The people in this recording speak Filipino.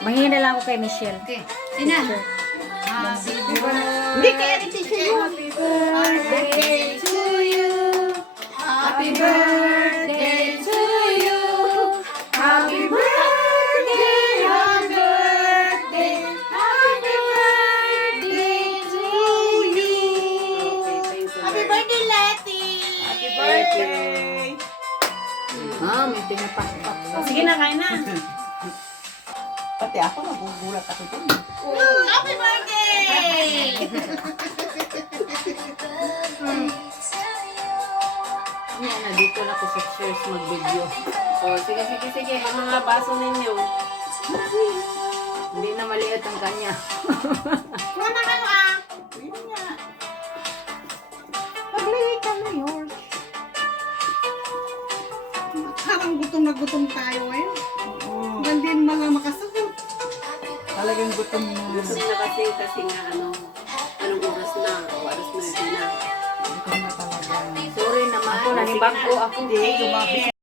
Mahina lang ako kay Michelle. Okay. Sina? Happy birthday. Hindi, kaya rin teacher yun. Happy birthday to you. Happy birthday to you. Happy birthday. Happy birthday. Happy birthday to you. Happy birthday, Letty! Happy birthday. Ah, may pinapakpak. Sige na, kain na. Pati ako, magugulat ako dun. Happy birthday! Yan na, dito na ako sa church mag-video. Oh, sige, sige, sige. Ang mga baso ninyo. Hindi na maliit ang kanya. Kuha na kayo ah! Yun nga. Maglagay ka na, George. Parang gutom na gutom tayo ngayon. Oo. Hindi mga makasagot. Talagang gutom mo. Gusto na kasi nga anong oras na? Oras na yun na. Gutom na talaga. Sorry naman. Ako, nanibag ko ako. Hindi, lumapit